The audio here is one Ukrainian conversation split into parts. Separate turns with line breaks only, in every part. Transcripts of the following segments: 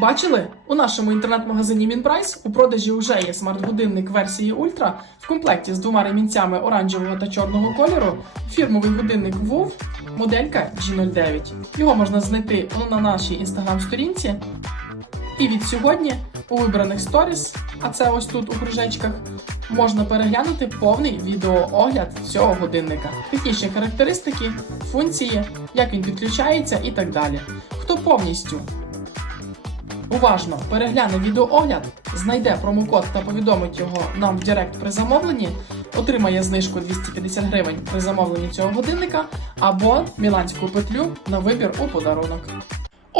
Бачили? У нашому інтернет-магазині Мінпрайс у продажі вже є смарт-годинник версії Ультра в комплекті з двома ремінцями оранжевого та чорного кольору, фірмовий годинник WOW, моделька G09. Його можна знайти на нашій інстаграм-сторінці. І від сьогодні у вибраних сторіс, а це ось тут у кружечках, можна переглянути повний відеоогляд цього годинника, технічні характеристики, функції, як він підключається і так далі. Хто повністю уважно перегляне відеоогляд, знайде промокод та повідомить його нам в Директ при замовленні, отримає знижку 250 гривень при замовленні цього годинника або міланську петлю на вибір у подарунок.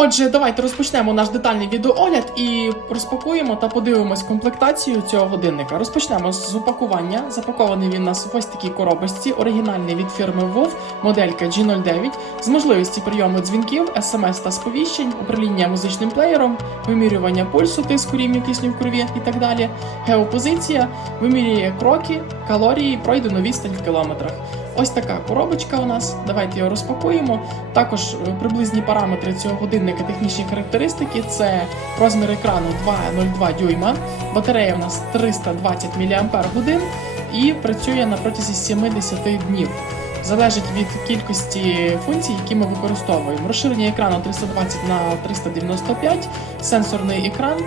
Отже, давайте розпочнемо наш детальний відеоогляд і розпакуємо та подивимось комплектацію цього годинника. Розпочнемо з упакування. Запакований він у нас ось такій коробочці, оригінальний від фірми WOW, моделька G09, з можливістю прийому дзвінків, смс та сповіщень, управління музичним плеєром, вимірювання пульсу, тиску рівню кисню в крові і так далі. Геопозиція вимірює кроки, калорії, пройдену відстань в кілометрах. Ось така коробочка у нас. Давайте його розпакуємо. Також е, приблизні параметри цього годинника, технічні характеристики це розмір екрану 2,02 дюйма, батарея у нас 320 мАч і працює на протязі 70 днів. Залежить від кількості функцій, які ми використовуємо. Розширення екрану 320 на 395, сенсорний екран,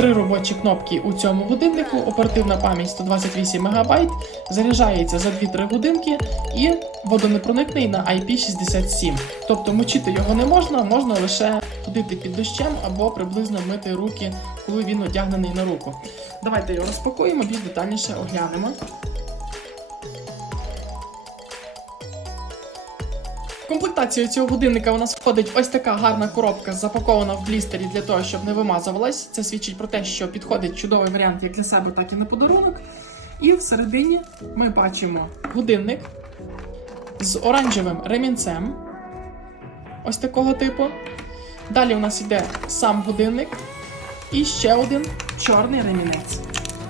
три робочі кнопки у цьому годиннику, оперативна пам'ять 128 МБ, заряджається за 2-3 годинки і водонепроникний на IP67. Тобто мочити його не можна, можна лише ходити під дощем або приблизно мити руки, коли він одягнений на руку. Давайте його розпакуємо, більш детальніше оглянемо. Комплектацію цього годинника у нас входить ось така гарна коробка, запакована в блістері для того, щоб не вимазувалась. Це свідчить про те, що підходить чудовий варіант як для себе, так і на подарунок. І всередині ми бачимо годинник з оранжевим ремінцем. Ось такого типу. Далі у нас йде сам годинник. І ще один чорний ремінець.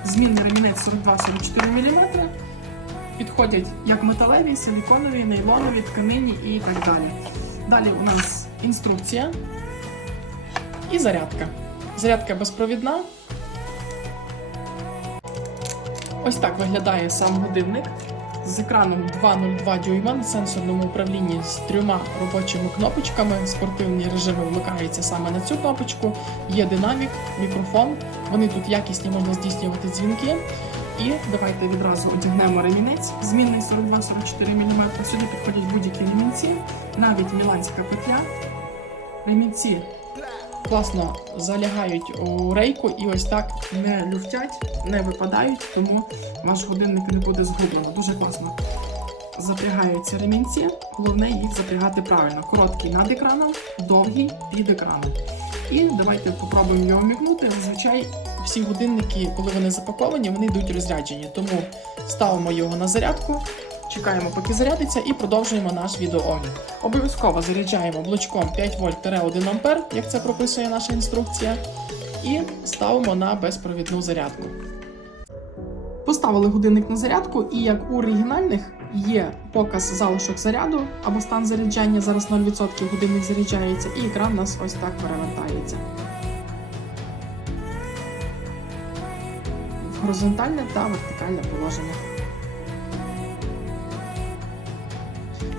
Змінний ремінець 42-44 мм. Підходять як металеві, силіконові, нейлонові, тканині і так далі. Далі у нас інструкція і зарядка. Зарядка безпровідна. Ось так виглядає сам годинник з екраном 2,02 дюйма на сенсорному управлінні з трьома робочими кнопочками. Спортивні режими вмикаються саме на цю кнопочку. Є динамік, мікрофон. Вони тут якісні, можна здійснювати дзвінки. І давайте відразу одягнемо ремінець. Змінний 42-44 мм. Сюди підходять будь-які ремінці, навіть міланська петля. Ремінці класно залягають у рейку і ось так не люфтять, не випадають, тому ваш годинник не буде згублено. Дуже класно запрягаються ремінці. Головне їх запрягати правильно. Короткий над екраном, довгий під екраном. І давайте попробуємо його мігнути. Зазвичай всі годинники, коли вони запаковані, вони йдуть розряджені. Тому ставимо його на зарядку, чекаємо, поки зарядиться, і продовжуємо наш відеоогляд. Обов'язково заряджаємо блочком 5 вольт-1 ампер, як це прописує наша інструкція, і ставимо на безпровідну зарядку. Поставили годинник на зарядку, і як у оригінальних є показ залишок заряду або стан заряджання. Зараз 0% годинник заряджається, і екран у нас ось так перевертається. Горизонтальне та вертикальне положення.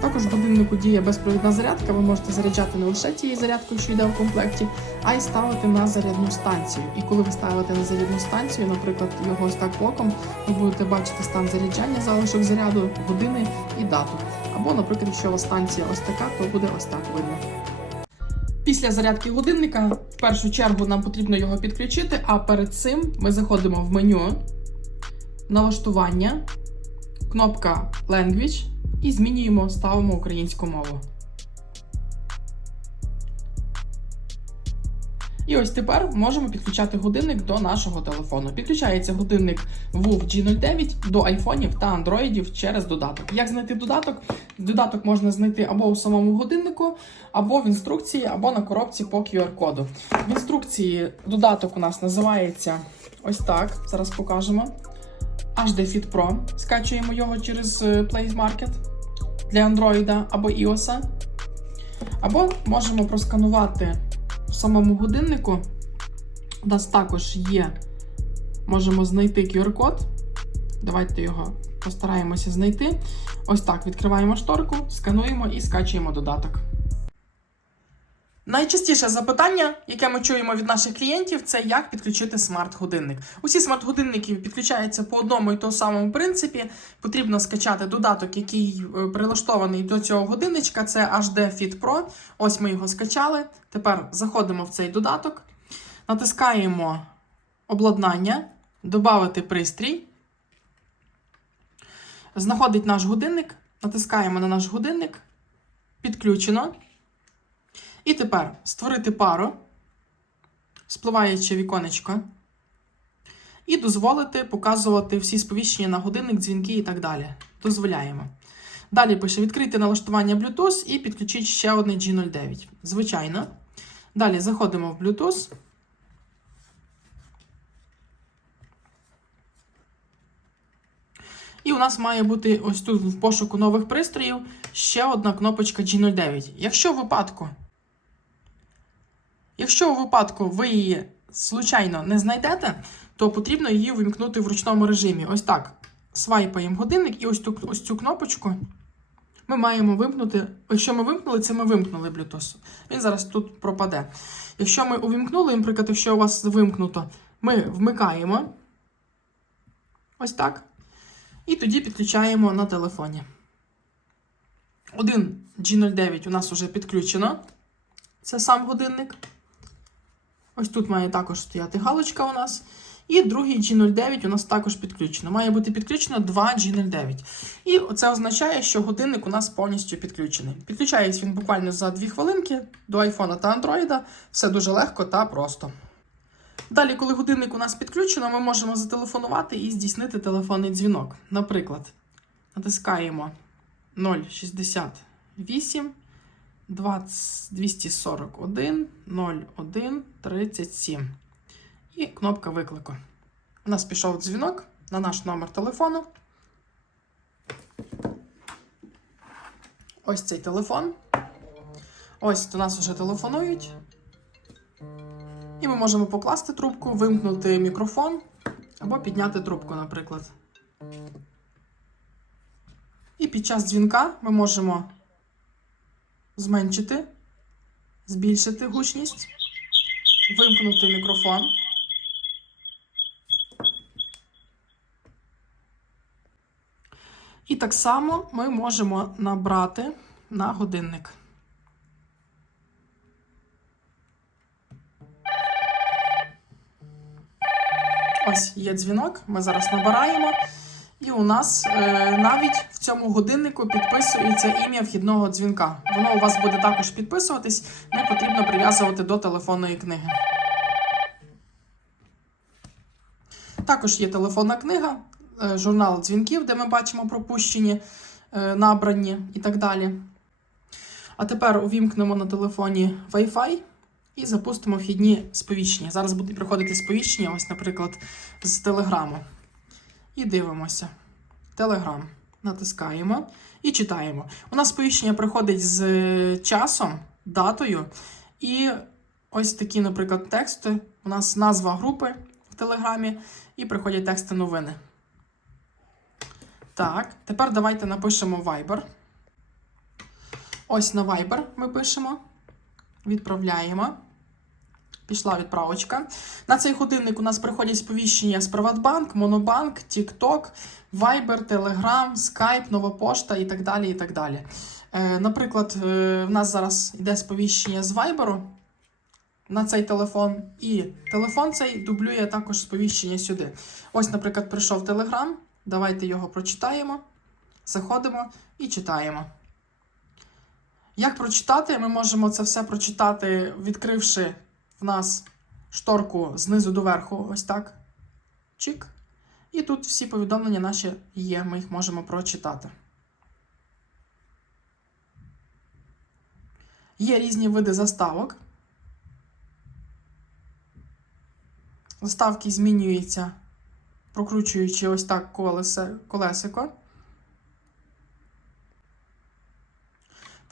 Також в годиннику діє безпровідна зарядка. Ви можете заряджати не лише тією зарядкою, що йде в комплекті, а й ставити на зарядну станцію. І коли ви ставите на зарядну станцію, наприклад, його ось так боком, ви будете бачити стан заряджання, залишок заряду, години і дату. Або, наприклад, якщо у вас станція ось така, то буде ось так видно. Після зарядки годинника в першу чергу нам потрібно його підключити, а перед цим ми заходимо в меню, налаштування, кнопка Language і змінюємо, ставимо українську мову. І ось тепер можемо підключати годинник до нашого телефону. Підключається годинник WOW G09 до айфонів та андроїдів через додаток. Як знайти додаток? Додаток можна знайти або у самому годиннику, або в інструкції, або на коробці по QR-коду. В інструкції додаток у нас називається ось так. Зараз покажемо. HD Fit Pro. Скачуємо його через е, Play Market для Android або iOS. Або можемо просканувати в самому годиннику У нас також є, можемо знайти QR-код. Давайте його постараємося знайти. Ось так відкриваємо шторку, скануємо і скачуємо додаток. Найчастіше запитання, яке ми чуємо від наших клієнтів, це як підключити смарт-годинник. Усі смарт-годинники підключаються по одному і тому самому принципі. Потрібно скачати додаток, який е, прилаштований до цього годинничка. Це HD Fit Pro. Ось ми його скачали. Тепер заходимо в цей додаток, натискаємо обладнання, додати пристрій. Знаходить наш годинник, натискаємо на наш годинник, підключено. І тепер створити пару, спливаюче віконечко, і дозволити показувати всі сповіщення на годинник, дзвінки і так далі. Дозволяємо. Далі пише відкрити налаштування Bluetooth і підключити ще одне G09. Звичайно. Далі заходимо в Bluetooth. І у нас має бути ось тут в пошуку нових пристроїв ще одна кнопочка G09. Якщо в випадку Якщо у випадку ви її случайно не знайдете, то потрібно її вимкнути в ручному режимі. Ось так. Свайпаємо годинник і ось цю, ось цю кнопочку ми маємо вимкнути. Якщо ми вимкнули, це ми вимкнули Bluetooth. Він зараз тут пропаде. Якщо ми увімкнули, наприклад, якщо у вас вимкнуто, ми вмикаємо. Ось так. І тоді підключаємо на телефоні. Один G09 у нас вже підключено. Це сам годинник. Ось тут має також стояти галочка у нас. І другий G09 у нас також підключено. Має бути підключено два G09. І це означає, що годинник у нас повністю підключений. Підключається він буквально за 2 хвилинки до iPhone та Android. Все дуже легко та просто. Dалі, коли годинник у нас підключено, ми можемо зателефонувати і здійснити телефонний дзвінок. Наприклад, натискаємо 068 20, 241 01 37. І кнопка виклику. У нас пішов дзвінок на наш номер телефону. Ось цей телефон. Ось до нас вже телефонують. І ми можемо покласти трубку, вимкнути мікрофон або підняти трубку, наприклад. І під час дзвінка ми можемо зменшити, збільшити гучність, вимкнути мікрофон. І так само ми можемо набрати на годинник. Ось є дзвінок, ми зараз набираємо. І у нас е, навіть в цьому годиннику підписується ім'я вхідного дзвінка. Воно у вас буде також підписуватись, не потрібно прив'язувати до телефонної книги. Також є телефонна книга, е, журнал дзвінків, де ми бачимо пропущені, е, набрані і так далі. А тепер увімкнемо на телефоні Wi-Fi і запустимо вхідні сповіщення. Зараз будуть приходити сповіщення, ось, наприклад, з телеграму. І дивимося. Телеграм. Натискаємо і читаємо. У нас сповіщення приходить з часом, датою. І ось такі, наприклад, тексти. У нас назва групи в Телеграмі, і приходять тексти новини. Так, тепер давайте напишемо Viber. Ось на Viber ми пишемо. Відправляємо. Пішла відправочка. На цей годинник у нас приходять сповіщення з Приватбанк, Монобанк, TikTok, Viber, Telegram, Skype, Нова пошта і так далі. і так далі. Е, наприклад, е, в нас зараз йде сповіщення з Viber на цей телефон, і телефон цей дублює також сповіщення сюди. Ось, наприклад, прийшов Telegram. Давайте його прочитаємо. Заходимо і читаємо. Як прочитати? Ми можемо це все прочитати, відкривши в нас шторку знизу до верху, ось так. Чик. І тут всі повідомлення наші є, ми їх можемо прочитати. Є різні види заставок. Заставки змінюються, прокручуючи ось так колесе, колесико.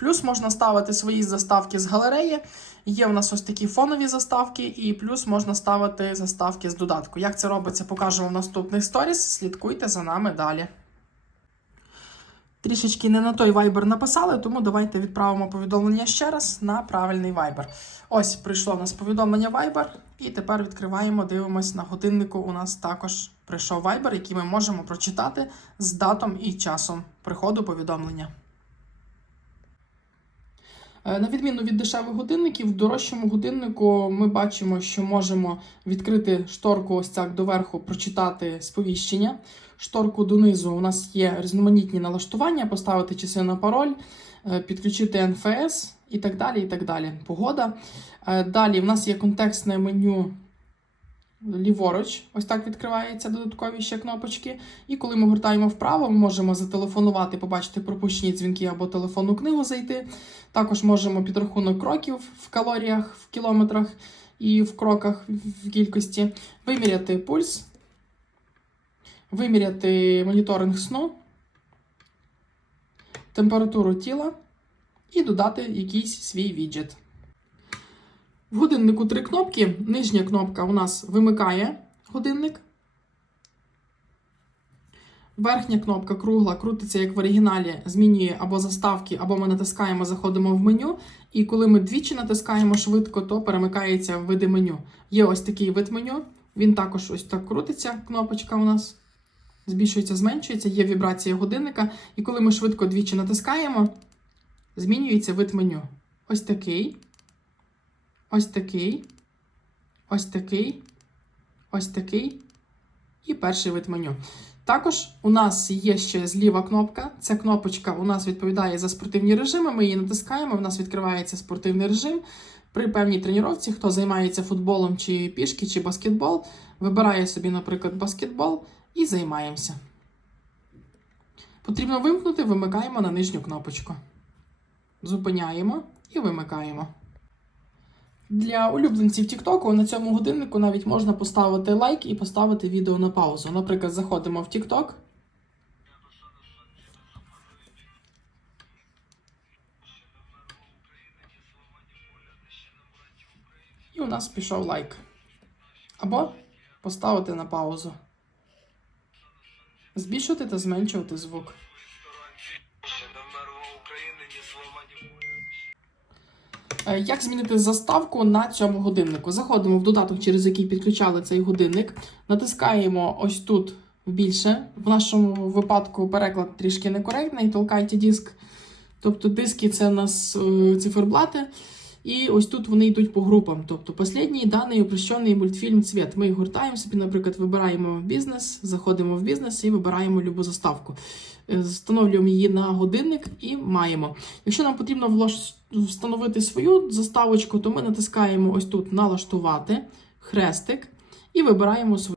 Плюс можна ставити свої заставки з галереї. Є в нас ось такі фонові заставки, і плюс можна ставити заставки з додатку. Як це робиться, покажемо в наступних сторіс. Слідкуйте за нами далі. Трішечки не на той Viber написали, тому давайте відправимо повідомлення ще раз на правильний Viber. Ось прийшло у нас повідомлення Viber, і тепер відкриваємо, дивимось на годиннику. У нас також прийшов Viber, який ми можемо прочитати з датом і часом приходу повідомлення. Е, На відміну від дешевих годинників, в дорожчому годиннику ми бачимо, що можемо відкрити шторку ось так доверху, прочитати сповіщення. Шторку донизу у нас є різноманітні налаштування, поставити часи на пароль, е, підключити НФС і так далі. і так далі. Погода. Е, Далі в нас є контекстне меню ліворуч, ось так відкриваються додаткові ще кнопочки. І коли ми гортаємо вправо, ми можемо зателефонувати, побачити пропущені дзвінки або телефонну книгу зайти. Також можемо підрахунок кроків в калоріях, в кілометрах і в кроках в кількості, виміряти пульс, виміряти моніторинг сну, температуру тіла і додати якийсь свій віджит. В годиннику три кнопки. Нижня кнопка у нас вимикає годинник. Верхня кнопка кругла крутиться як в оригіналі, змінює або заставки, або ми натискаємо, заходимо в меню. І коли ми двічі натискаємо швидко, то перемикається в види меню. Є ось такий вид меню. Він також ось так крутиться. Кнопочка у нас збільшується, зменшується, є вібрація годинника. І коли ми швидко двічі натискаємо, змінюється вид меню. Ось такий. Ось такий, ось такий, ось такий і перший вид меню. Також у нас є ще зліва кнопка. Ця кнопочка у нас відповідає за спортивні режими. Ми її натискаємо, у нас відкривається спортивний режим. При певній тренувці, хто займається футболом чи пішки, чи баскетбол, вибирає собі, наприклад, баскетбол і займаємося. Потрібно вимкнути, вимикаємо на нижню кнопочку. Зупиняємо і вимикаємо. Для улюбленців TikTok на цьому годиннику навіть можна поставити лайк і поставити відео на паузу. Наприклад, заходимо в TikTok. І у нас пішов лайк. Або поставити на паузу. Збільшувати та зменшувати звук. Як змінити заставку на цьому годиннику? Заходимо в додаток, через який підключали цей годинник, натискаємо ось тут більше. В нашому випадку переклад трішки некоректний, толкайте диск. Тобто диски це у нас е, циферблати. І ось тут вони йдуть по групам. Тобто, останній даний упрощений мультфільм цвіт. Ми гуртаємо собі, наприклад, вибираємо бізнес, заходимо в бізнес і вибираємо любу заставку. Е, Встановлюємо її на годинник і маємо. Якщо нам потрібно встановити свою заставочку, то ми натискаємо ось тут налаштувати, хрестик і вибираємо свою.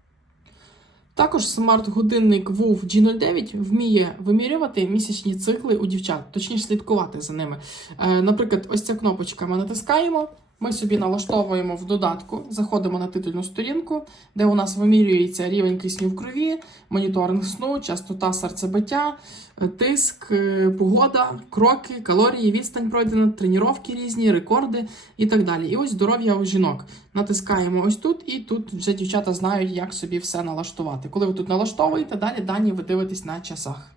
Також смарт-годинник WOW G09 вміє вимірювати місячні цикли у дівчат, точніше слідкувати за ними. Е, наприклад, ось ця кнопочка ми натискаємо. Ми собі налаштовуємо в додатку, заходимо на титульну сторінку, де у нас вимірюється рівень кисню в крові, моніторинг сну, частота серцебиття, е, тиск, е, погода, кроки, калорії, відстань пройдена, тренування різні, рекорди і так далі. І ось здоров'я у жінок. Натискаємо ось тут, і тут вже дівчата знають, як собі все налаштувати. Коли ви тут налаштовуєте, далі дані ви дивитесь на часах.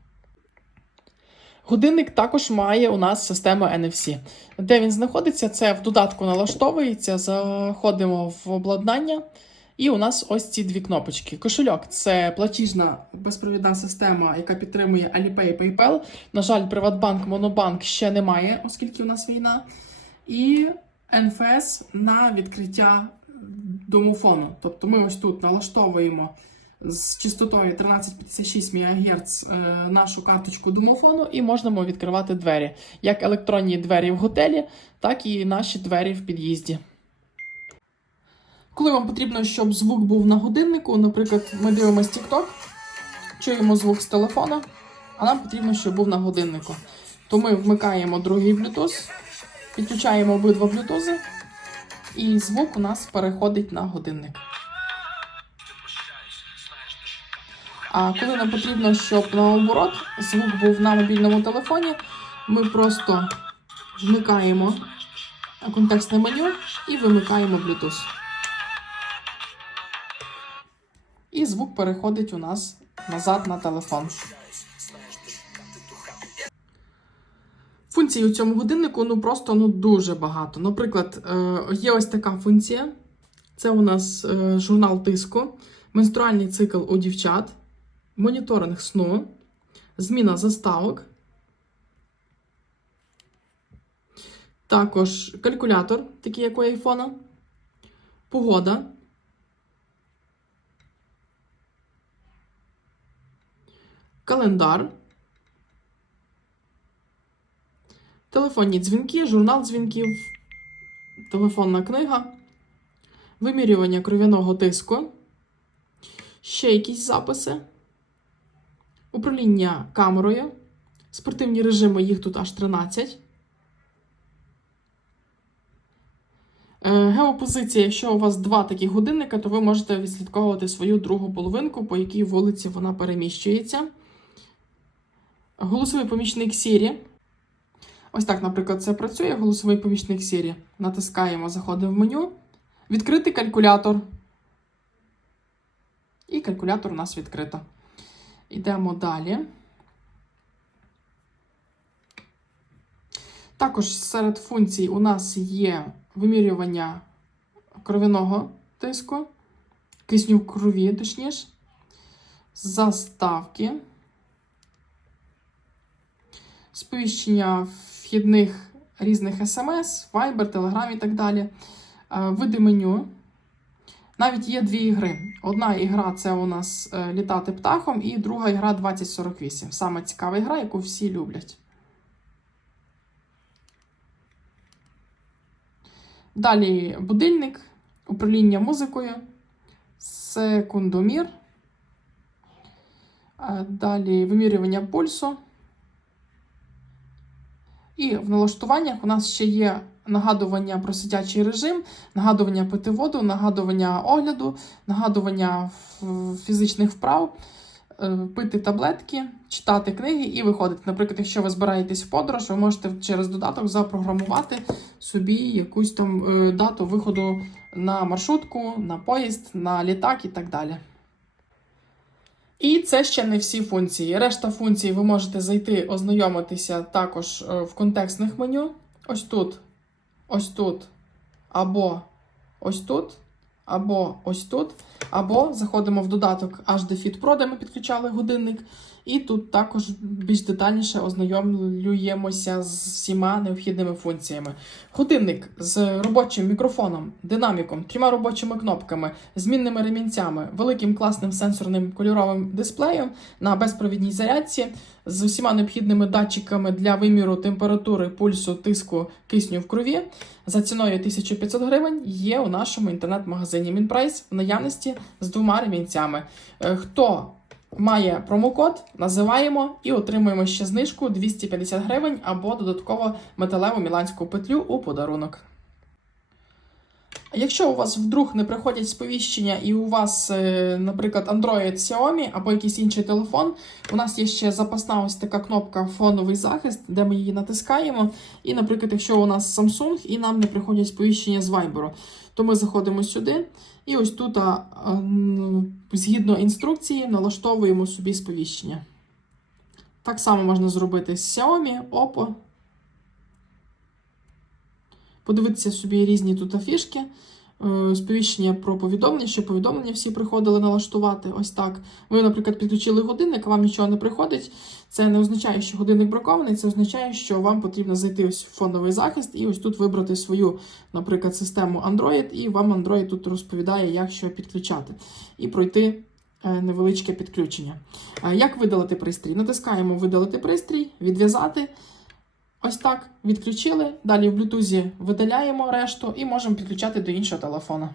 Годинник також має у нас систему NFC. Де він знаходиться, це в додатку налаштовується. Заходимо в обладнання, і у нас ось ці дві кнопочки. Кошельок це платіжна безпровідна система, яка підтримує Alipay PayPal. На жаль, Приватбанк, Монобанк ще немає, оскільки у нас війна. І НФС на відкриття домофону. Тобто ми ось тут налаштовуємо з частотою 1356 МГц е, нашу карточку домофону і можемо відкривати двері. Як електронні двері в готелі, так і наші двері в під'їзді. Коли вам потрібно, щоб звук був на годиннику, наприклад, ми дивимося TikTok, чуємо звук з телефона, а нам потрібно, щоб був на годиннику. То ми вмикаємо другий Bluetooth, підключаємо обидва Bluetooth, і звук у нас переходить на годинник. А коли нам потрібно, щоб наоборот звук був на мобільному телефоні, ми просто вмикаємо контекстне меню і вимикаємо Bluetooth. І звук переходить у нас назад на телефон. Функцій у цьому годиннику ну просто ну дуже багато. Наприклад, е, є ось така функція. Це у нас е, журнал тиску, менструальний цикл у дівчат, моніторинг сну, зміна заставок. Також калькулятор, такий як у айфона, погода. Календар. Телефонні дзвінки, журнал дзвінків, телефонна книга, вимірювання кров'яного тиску, ще якісь записи, управління камерою, спортивні режими, їх тут аж 13. Е, Геопозиція, якщо у вас два такі годинника, то ви можете відслідковувати свою другу половинку, по якій вулиці вона переміщується. Голосовий помічник Siri. Ось так, наприклад, це працює. Голосовий помічник Siri. Натискаємо, заходимо в меню. Відкрити калькулятор. І калькулятор у нас відкрито. Йдемо далі. Також серед функцій у нас є вимірювання кров'яного тиску, кисню в крові, точніше, заставки, сповіщення вхідних різних смс, Viber, Telegram і так далі, е, види меню. Навіть є дві ігри. Одна ігра це у нас е, літати птахом, і друга ігра 2048. Саме цікава ігра, яку всі люблять. Далі будильник, управління музикою, секундомір. Е, Далі вимірювання пульсу. І в налаштуваннях у нас ще є нагадування про сидячий режим, нагадування пити воду, нагадування огляду, нагадування фізичних вправ, е, пити таблетки, читати книги і виходити. Наприклад, якщо ви збираєтесь в подорож, ви можете через додаток запрограмувати собі якусь там е, дату виходу на маршрутку, на поїзд, на літак і так далі. І це ще не всі функції. Решта функцій ви можете зайти, ознайомитися також е, в контекстних меню. Ось тут, ось тут, або ось тут, або ось тут, або заходимо в додаток HD Fit Pro, де ми підключали годинник. І тут також більш детальніше ознайомлюємося з всіма необхідними функціями. Годинник з робочим мікрофоном, динаміком, трьома робочими кнопками, змінними ремінцями, великим класним сенсорним кольоровим дисплеєм на безпровідній зарядці з усіма необхідними датчиками для виміру температури, пульсу, тиску, кисню в крові за ціною 1500 гривень є у нашому інтернет-магазині Мінпрайс в наявності з двома ремінцями. Е, Хто має промокод, називаємо і отримуємо ще знижку 250 гривень або додатково металеву міланську петлю у подарунок. Якщо у вас вдруг не приходять сповіщення і у вас, е, наприклад, Android Xiaomi або якийсь інший телефон, у нас є ще запасна ось така кнопка фоновий захист, де ми її натискаємо. І, наприклад, якщо у нас Samsung і нам не приходять сповіщення з Viber, то ми заходимо сюди і ось тут, згідно інструкції, налаштовуємо собі сповіщення. Так само можна зробити з Xiaomi, Oppo. Подивитися собі різні тут афішки, е, сповіщення про повідомлення, що повідомлення всі приходили налаштувати. Ось так. Ви, наприклад, підключили годинник, а вам нічого не приходить. Це не означає, що годинник бракований, це означає, що вам потрібно зайти ось в фоновий захист і ось тут вибрати свою, наприклад, систему Android, і вам Android тут розповідає, як що підключати, і пройти е, невеличке підключення. Е, Як видалити пристрій? Натискаємо Видалити пристрій, відв'язати. Ось так відключили. Далі в Bluetooth видаляємо решту і можемо підключати до іншого телефона.